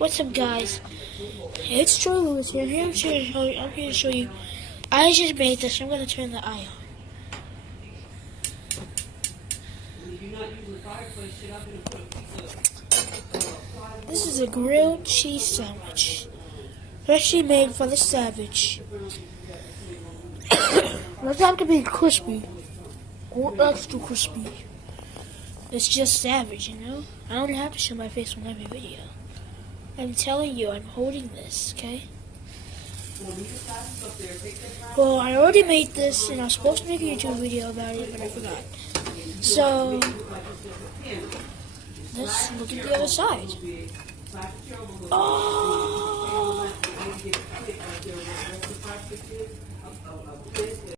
What's up, guys? It's Troy Lewis here. I'm here to show you. I just made this. I'm going to turn the eye on. This is a grilled cheese sandwich, freshly made for the savage. It doesn't have to be crispy or extra crispy. It's just savage, you know? I don't have to show my face on every video. I'm telling you, I'm holding this, okay? Well, I already made this, and I was supposed to make a YouTube video about it, but I forgot. So, let's look at the other side. Oh!